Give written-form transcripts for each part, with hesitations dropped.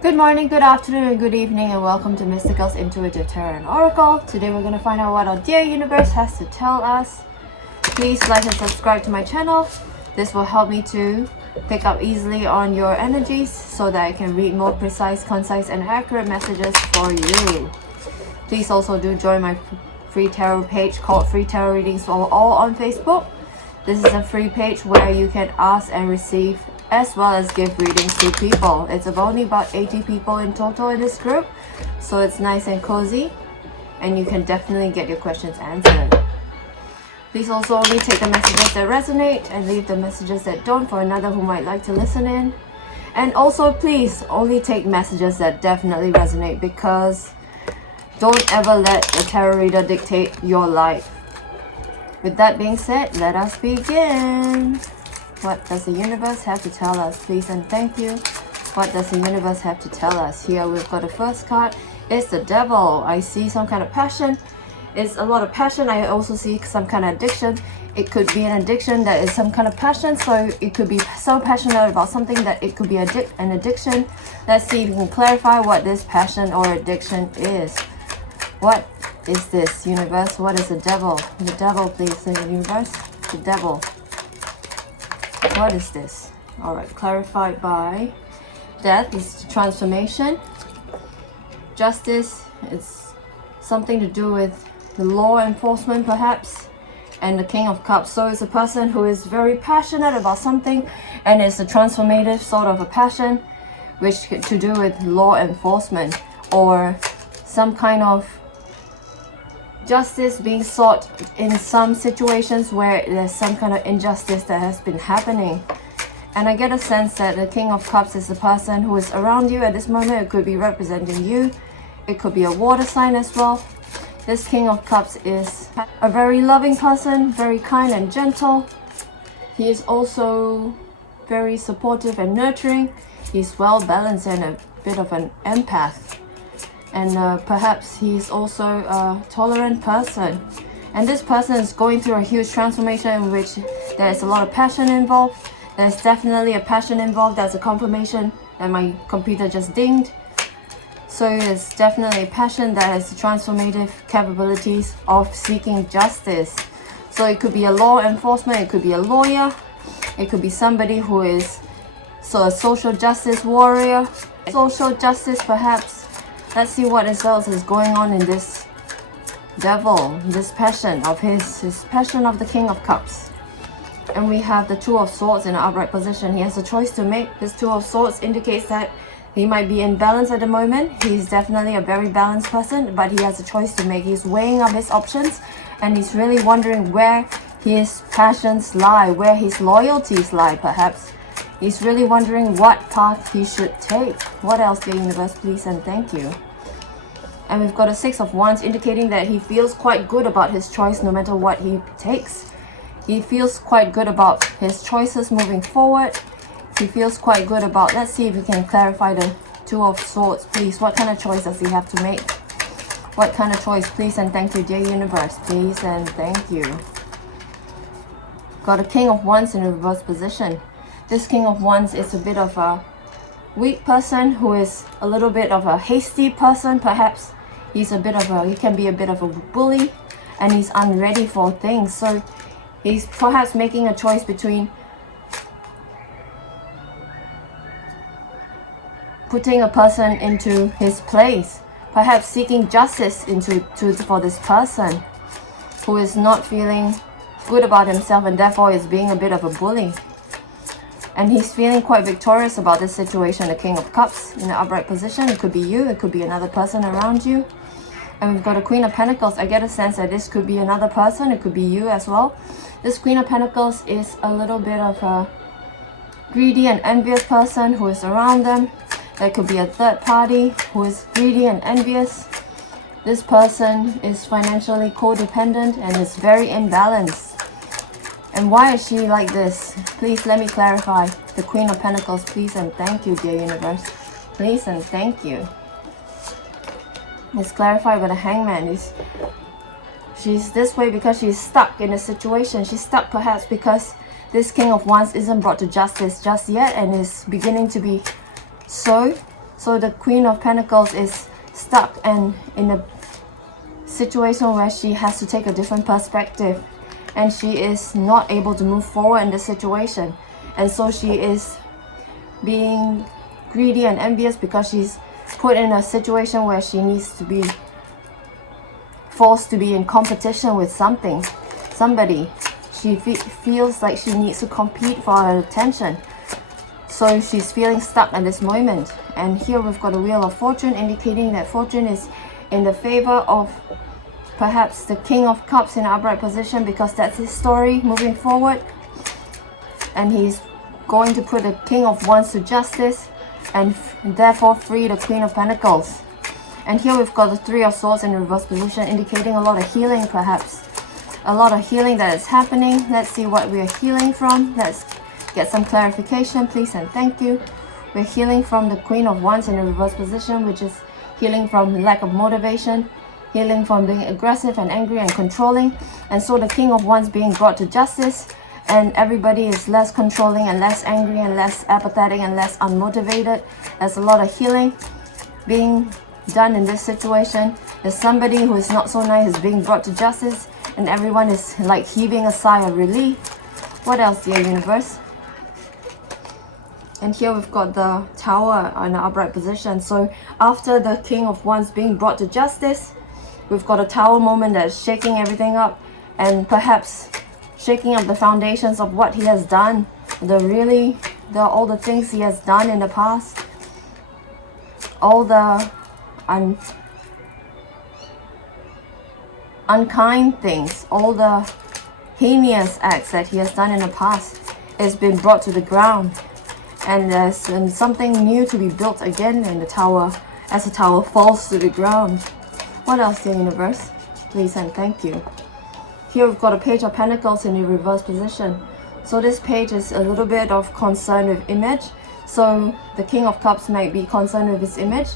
Good morning, good afternoon, and good evening, and welcome to Mystical's Intuitive Tarot and Oracle. Today we're going to find out what our dear universe has to tell us. Please like and subscribe to my channel. This will help me to pick up easily on your energies so that I can read more precise, concise, and accurate messages for you. Please also do join my free tarot page called Free Tarot Readings for All on Facebook. This is a free page where you can ask and receive as well as give readings to people. It's only about 80 people in total in this group, so it's nice and cozy, and you can definitely get your questions answered. Please also only take the messages that resonate and leave the messages that don't for another who might like to listen in. And also please only take messages that definitely resonate, because don't ever let the tarot reader dictate your life. With that being said, let us begin. What does the universe have to tell us? Please and thank you. What does the universe have to tell us? Here we've got the first card. It's the Devil. I see some kind of passion. It's a lot of passion. I also see some kind of addiction. It could be an addiction that is some kind of passion. So it could be so passionate about something that it could be an addiction. Let's see if we can clarify what this passion or addiction is. What is this, universe? What is the Devil? The Devil, please, in the universe. The Devil. What is this? Alright, clarified by Death is transformation. Justice is something to do with the law enforcement perhaps. And the King of Cups. So it's a person who is very passionate about something, and it's a transformative sort of a passion which to do with law enforcement or some kind of justice being sought in some situations where there's some kind of injustice that has been happening. And I get a sense that the King of Cups is the person who is around you at this moment. It could be representing you. It could be a water sign as well. This King of Cups is a very loving person, very kind and gentle. He is also very supportive and nurturing. He's well balanced and a bit of an empath. And perhaps he's also a tolerant person. And this person is going through a huge transformation in which there's a lot of passion involved. There's definitely a passion involved. There's a confirmation that my computer just dinged. So it's definitely a passion that has transformative capabilities of seeking justice. So it could be a law enforcement, it could be a lawyer, it could be somebody who is a social justice warrior, social justice perhaps. Let's see what else is going on in this Devil, this passion of his passion of the King of Cups. And we have the Two of Swords in an upright position. He has a choice to make. This Two of Swords indicates that he might be in balance at the moment. He's definitely a very balanced person, but he has a choice to make. He's weighing up his options, and he's really wondering where his passions lie, where his loyalties lie perhaps. He's really wondering what path he should take. What else, dear universe, please and thank you. And we've got a Six of Wands indicating that he feels quite good about his choice no matter what he takes. He feels quite good about his choices moving forward. He feels quite good about, let's see if we can clarify the Two of Swords, please. What kind of choice does he have to make? What kind of choice, please and thank you, dear universe, please and thank you. Got a King of Wands in a reverse position. This King of Wands is a bit of a weak person who is a little bit of a hasty person perhaps. He can be a bit of a bully, and he's unready for things. So he's perhaps making a choice between putting a person into his place, perhaps seeking justice for this person who is not feeling good about himself and therefore is being a bit of a bully. And he's feeling quite victorious about this situation, the King of Cups in the upright position. It could be you, it could be another person around you. And we've got a Queen of Pentacles. I get a sense that this could be another person, it could be you as well. This Queen of Pentacles is a little bit of a greedy and envious person who is around them. There could be a third party who is greedy and envious. This person is financially codependent and is very imbalanced. And why is she like this? Please let me clarify. The Queen of Pentacles, please and thank you, dear universe. Please and thank you. It's clarified by the Hangman. She's this way because she's stuck in a situation. She's stuck perhaps because this King of Wands isn't brought to justice just yet and is beginning to be so So the Queen of Pentacles is stuck and in a situation where she has to take a different perspective, and she is not able to move forward in the situation, and so she is being greedy and envious because she's put in a situation where she needs to be forced to be in competition with somebody. She feels like she needs to compete for her attention, so she's feeling stuck at this moment. And here we've got a Wheel of Fortune, indicating that fortune is in the favor of perhaps the King of Cups in upright position, because that's his story moving forward, and he's going to put the King of Wands to justice and therefore free the Queen of Pentacles. And here we've got the Three of Swords in reverse position, indicating a lot of healing, perhaps a lot of healing that is happening. Let's see what we are healing from. Let's get some clarification, please and thank you. We're healing from the Queen of Wands in a reverse position, which is healing from lack of motivation, healing from being aggressive and angry and controlling, and so the King of Wands being brought to justice, and everybody is less controlling and less angry and less apathetic and less unmotivated. There's a lot of healing being done in this situation. There's somebody who is not so nice is being brought to justice, and everyone is like heaving a sigh of relief. What else, dear universe? And here we've got the Tower in an upright position. So after the King of Wands being brought to justice, we've got a Tower moment that's shaking everything up, and perhaps shaking up the foundations of what he has done, all the things he has done in the past, all the unkind things, all the heinous acts that he has done in the past has been brought to the ground, and there's something new to be built again in the Tower as the Tower falls to the ground. What else, dear universe? Please and thank you. Here we've got a Page of Pentacles in a reverse position. So this page is a little bit of concern with image. So the King of Cups might be concerned with his image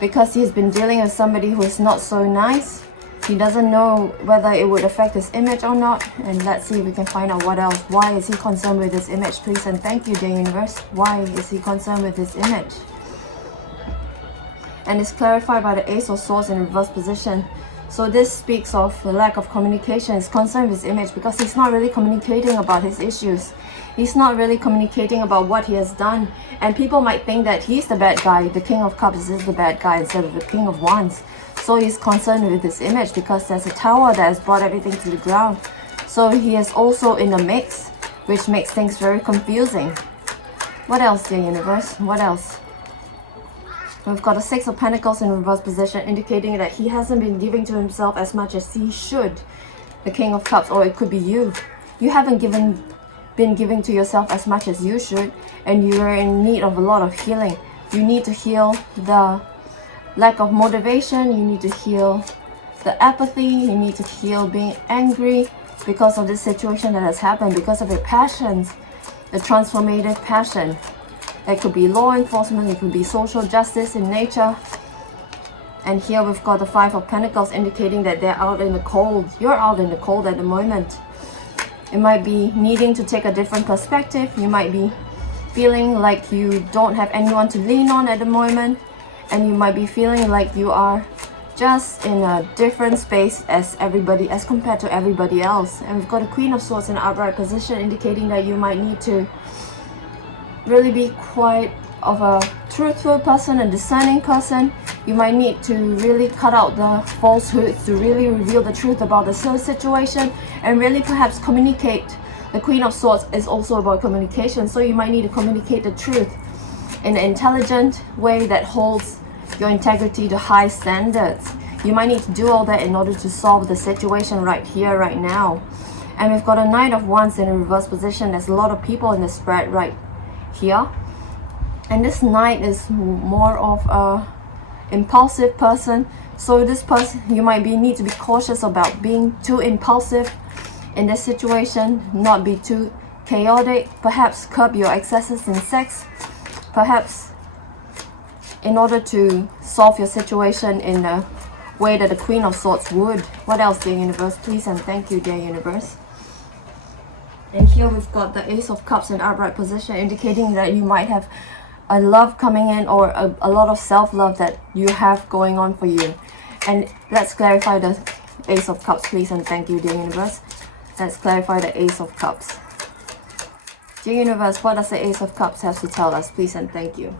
because he's been dealing with somebody who is not so nice. He doesn't know whether it would affect his image or not. And let's see if we can find out what else. Why is he concerned with his image? Please and thank you, dear universe. Why is he concerned with his image? And it's clarified by the Ace of Swords in reverse position. So this speaks of the lack of communication. He's concerned with his image because he's not really communicating about his issues. He's not really communicating about what he has done. And people might think that he's the bad guy. The King of Cups is the bad guy instead of the King of Wands. So he's concerned with his image because there's a Tower that has brought everything to the ground. So he is also in the mix, which makes things very confusing. What else, dear universe? What else? We've got a Six of Pentacles in reverse position, indicating that he hasn't been giving to himself as much as he should. The King of Cups, or it could be you. You haven't been giving to yourself as much as you should, and you are in need of a lot of healing. You need to heal the lack of motivation. You need to heal the apathy. You need to heal being angry because of this situation that has happened, because of your passions, the transformative passion. It could be law enforcement, it could be social justice in nature. And here we've got the Five of Pentacles, indicating that they're out in the cold. You're out in the cold at the moment. It might be needing to take a different perspective. You might be feeling like you don't have anyone to lean on at the moment. And you might be feeling like you are just in a different space as everybody, as compared to everybody else. And we've got a Queen of Swords in an upright position, indicating that you might need to really be quite of a truthful person, a discerning person. You might need to really cut out the falsehoods to really reveal the truth about the situation and really perhaps communicate. The Queen of Swords is also about communication, so you might need to communicate the truth in an intelligent way that holds your integrity to high standards. You might need to do all that in order to solve the situation right here, right now. And we've got a Knight of Wands in a reverse position. There's a lot of people in the spread right here, and this Knight is more of a impulsive person. So this person, you might need to be cautious about being too impulsive in this situation, not be too chaotic. Perhaps curb your excesses in sex, perhaps in order to solve your situation in a way that the Queen of Swords would. What else, dear universe? Please and thank you, dear universe. And here we've got the Ace of Cups in upright position, indicating that you might have a love coming in, or a lot of self-love that you have going on for you. And let's clarify the Ace of Cups, please, and thank you, dear universe. Let's clarify the Ace of Cups. Dear universe, what does the Ace of Cups have to tell us, please, and thank you?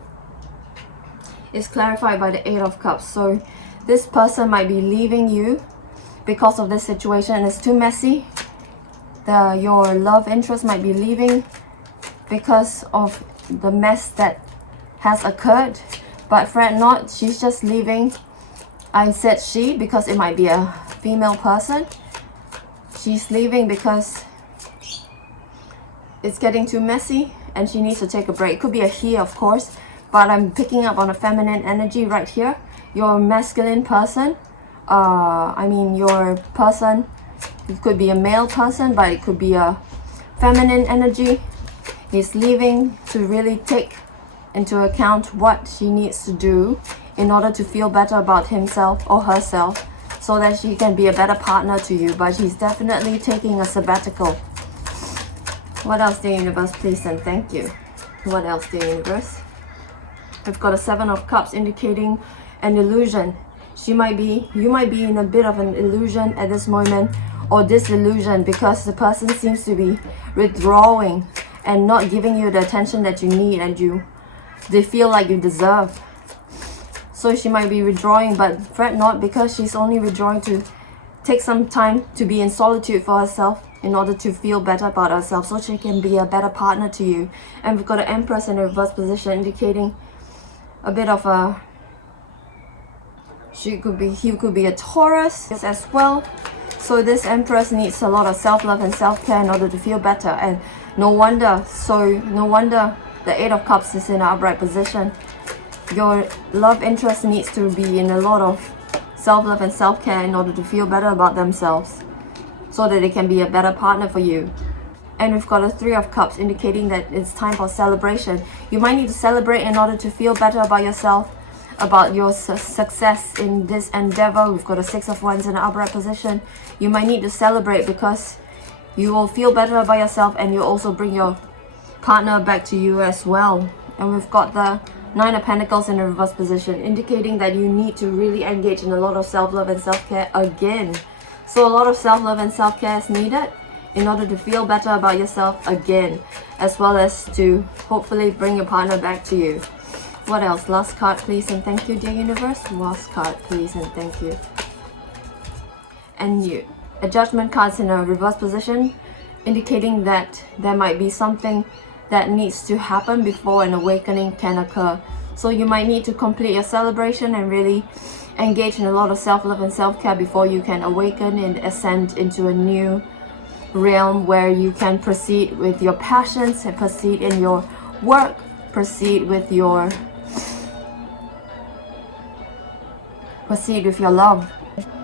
It's clarified by the Eight of Cups. So this person might be leaving you because of this situation. It's too messy. Your love interest might be leaving because of the mess that has occurred. But fret not, she's just leaving. I said she because it might be a female person. She's leaving because it's getting too messy and she needs to take a break. It could be a he, of course, but I'm picking up on a feminine energy right here. Your masculine person, your person, it could be a male person, but it could be a feminine energy. He's leaving to really take into account what she needs to do in order to feel better about himself or herself, so that she can be a better partner to you. But she's definitely taking a sabbatical. What else, dear universe, please, and thank you. What else, dear universe? We've got a Seven of Cups indicating an illusion. You might be in a bit of an illusion at this moment, or disillusion, because the person seems to be withdrawing and not giving you the attention that you need and they feel like you deserve. So she might be withdrawing, but fret not, because she's only withdrawing to take some time to be in solitude for herself in order to feel better about herself, so she can be a better partner to you. And we've got an Empress in a reverse position indicating a bit of a, he could be a Taurus as well. So this Empress needs a lot of self-love and self-care in order to feel better. And no wonder the Eight of Cups is in an upright position. Your love interest needs to be in a lot of self-love and self-care in order to feel better about themselves, so that they can be a better partner for you. And we've got a Three of Cups indicating that it's time for celebration. You might need to celebrate in order to feel better about yourself, about your success in this endeavor. We've got a Six of Wands in an upright position. You might need to celebrate because you will feel better about yourself, and you'll also bring your partner back to you as well. And we've got the Nine of Pentacles in a reverse position, indicating that you need to really engage in a lot of self-love and self-care again. So a lot of self-love and self-care is needed in order to feel better about yourself again, as well as to hopefully bring your partner back to you. What else? Last card, please, and thank you, dear universe. Last card, please, and thank you. And a Judgment card's in a reverse position, indicating that there might be something that needs to happen before an awakening can occur. So you might need to complete your celebration and really engage in a lot of self-love and self-care before you can awaken and ascend into a new realm where you can proceed with your passions and proceed in your work, proceed with your love.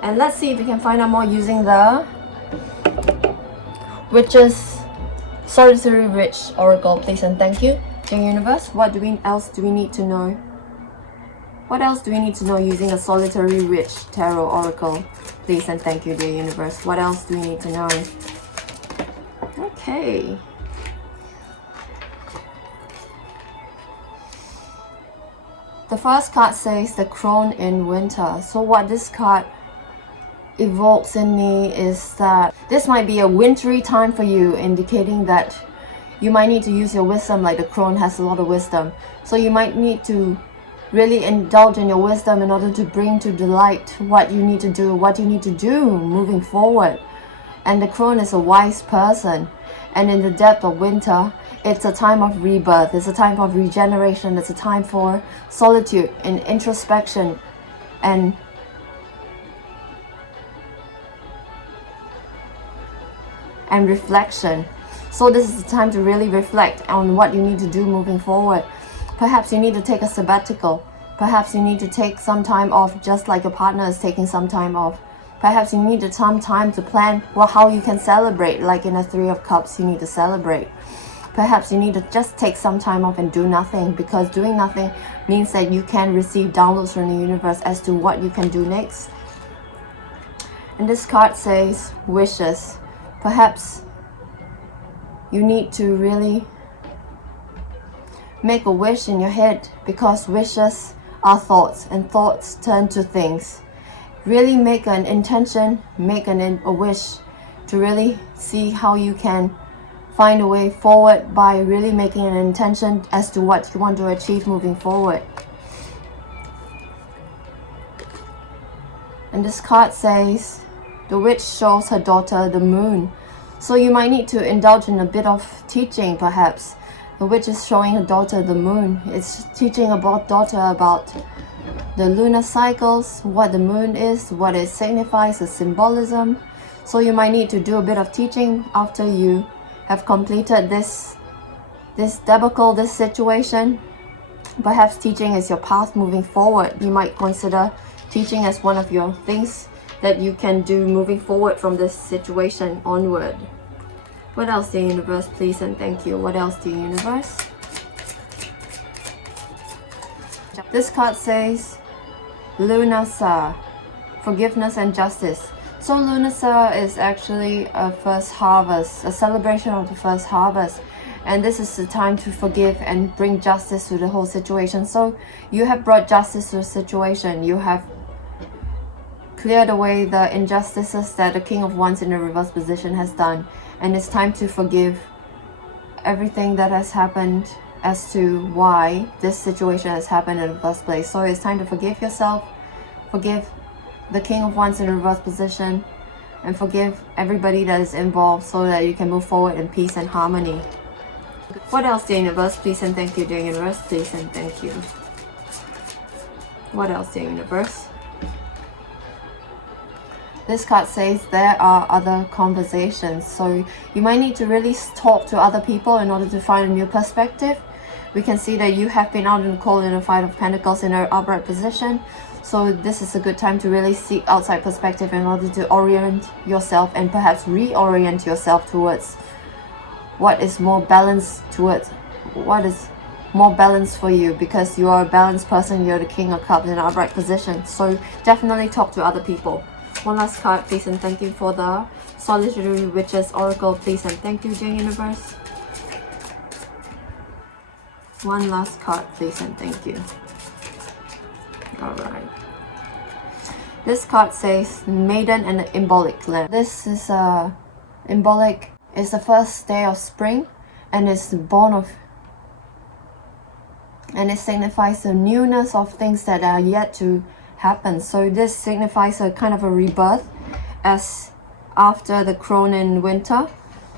And let's see if we can find out more using the Witch's Solitary Witch Oracle, please, and thank you, dear universe. What else do we need to know? What else do we need to know using a Solitary Witch Tarot Oracle, please, and thank you, dear universe. What else do we need to know? Okay. The first card says the Crone in Winter. So what this card evokes in me is that this might be a wintry time for you, indicating that you might need to use your wisdom, like the crone has a lot of wisdom. So you might need to really indulge in your wisdom in order to bring to the light what you need to do moving forward. And the crone is a wise person, and in the depth of winter, it's a time of rebirth, it's a time of regeneration, it's a time for solitude and introspection and reflection. So this is the time to really reflect on what you need to do moving forward. Perhaps you need to take a sabbatical. Perhaps you need to take some time off, just like your partner is taking some time off. Perhaps you need some time to plan how you can celebrate, like in a Three of Cups, you need to celebrate. Perhaps you need to just take some time off and do nothing, because doing nothing means that you can receive downloads from the universe as to what you can do next. And this card says wishes. Perhaps you need to really make a wish in your head, because wishes are thoughts and thoughts turn to things. Really make an intention, make a wish to really see how you can find a way forward by really making an intention as to what you want to achieve moving forward. And this card says, the witch shows her daughter the moon. So you might need to indulge in a bit of teaching perhaps. The witch is showing her daughter the moon. It's teaching about daughter about the lunar cycles, what the moon is, what it signifies, the symbolism. So you might need to do a bit of teaching after you have completed this debacle, this situation. Perhaps teaching is your path moving forward. You might consider teaching as one of your things that you can do moving forward from this situation onward. What else, dear universe, please and thank you? What else, dear universe? This card says Lunasa, forgiveness and justice. So Lunasa is actually a first harvest, a celebration of the first harvest. And this is the time to forgive and bring justice to the whole situation. So you have brought justice to the situation. You have cleared away the injustices that the King of Wands in the reverse position has done. And it's time to forgive everything that has happened as to why this situation has happened in the first place. So it's time to forgive yourself, forgive the King of Wands in the reverse position, and forgive everybody that is involved so that you can move forward in peace and harmony. What else, dear universe, please and thank you, dear universe, please and thank you. What else, dear universe? This card says there are other conversations. So you might need to really talk to other people in order to find a new perspective. We can see that you have been out in the cold in the Five of Pentacles in an upright position. So this is a good time to really seek outside perspective in order to orient yourself and perhaps reorient yourself towards what is more balanced, towards what is more balanced for you, because you are a balanced person. You're the King of Cups in an upright position. So definitely talk to other people. One last card, please and thank you, for the Solitary Witches Oracle, please and thank you, dear universe. One last card, please and thank you. Alright. This card says Maiden and the Embolic Lamp. This is Embolic is the first day of spring, and it's born of, and it signifies the newness of things that are yet to happen. So this signifies a kind of a rebirth as after the Cronin winter.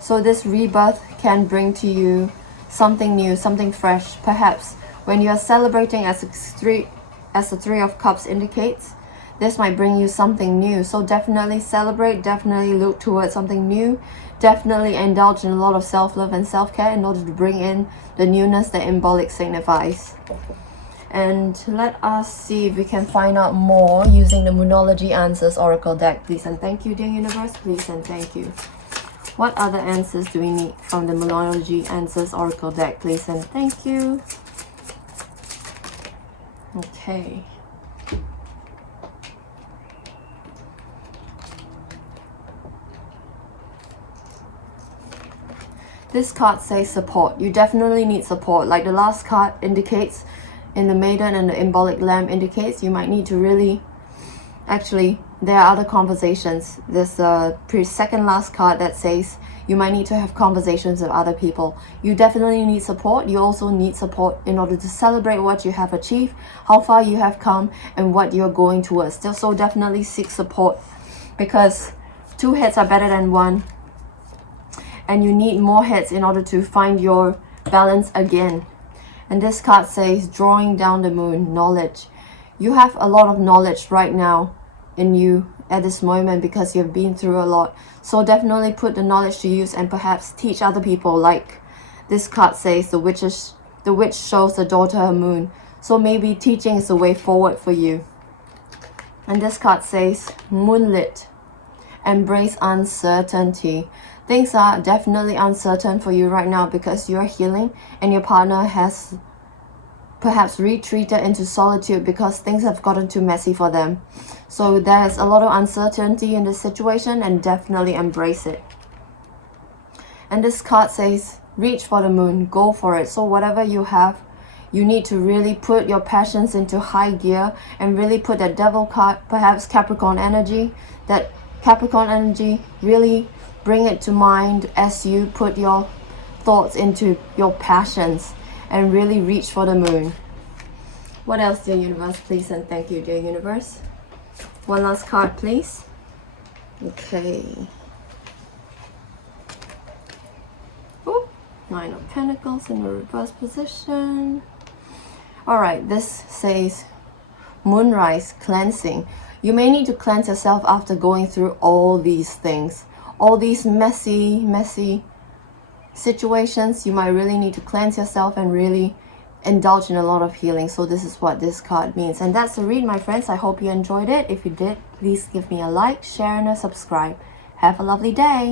So this rebirth can bring to you something new, something fresh. Perhaps when you are celebrating, as the Three of Cups indicates, this might bring you something new. So definitely celebrate, definitely look towards something new, definitely indulge in a lot of self-love and self-care in order to bring in the newness that Embolic signifies. And let us see if we can find out more using the Moonology Answers Oracle deck, please and thank you, dear universe, please and thank you. What other answers do we need from the Moonology Answers Oracle deck, please and thank you. Okay. This card says support. You definitely need support. Like the last card indicates, in the Maiden and the Embolic Lamp indicates, you might need to really, actually there are other conversations. There's a second last card that says you might need to have conversations with other people. You definitely need support. You also need support in order to celebrate what you have achieved, how far you have come, and what you're going towards. So definitely seek support, because two heads are better than one, and you need more heads in order to find your balance again. And this card says drawing down the moon, knowledge. You have a lot of knowledge right now in you at this moment because you've been through a lot. So definitely put the knowledge to use and perhaps teach other people. Like this card says, the witch shows the daughter her moon. So maybe teaching is the way forward for you. And this card says moonlit, embrace uncertainty. Things are definitely uncertain for you right now because you're healing and your partner has perhaps retreated into solitude because things have gotten too messy for them. So there's a lot of uncertainty in this situation, and definitely embrace it. And this card says reach for the moon, go for it. So whatever you have You need to really put your passions into high gear and really put that devil card, perhaps Capricorn energy, that Capricorn energy, really bring it to mind as you put your thoughts into your passions and really reach for the moon. What else, dear universe, please, and thank you, dear universe. One last card, please. Okay. Ooh, Nine of Pentacles in the reverse position. Alright, this says moonrise cleansing. You may need to cleanse yourself after going through all these things. All these messy situations. You might really need to cleanse yourself and really indulge in a lot of healing. So this is what this card means. And that's the read, my friends. I hope you enjoyed it. If you did, please give me a like, share, and a subscribe. Have a lovely day.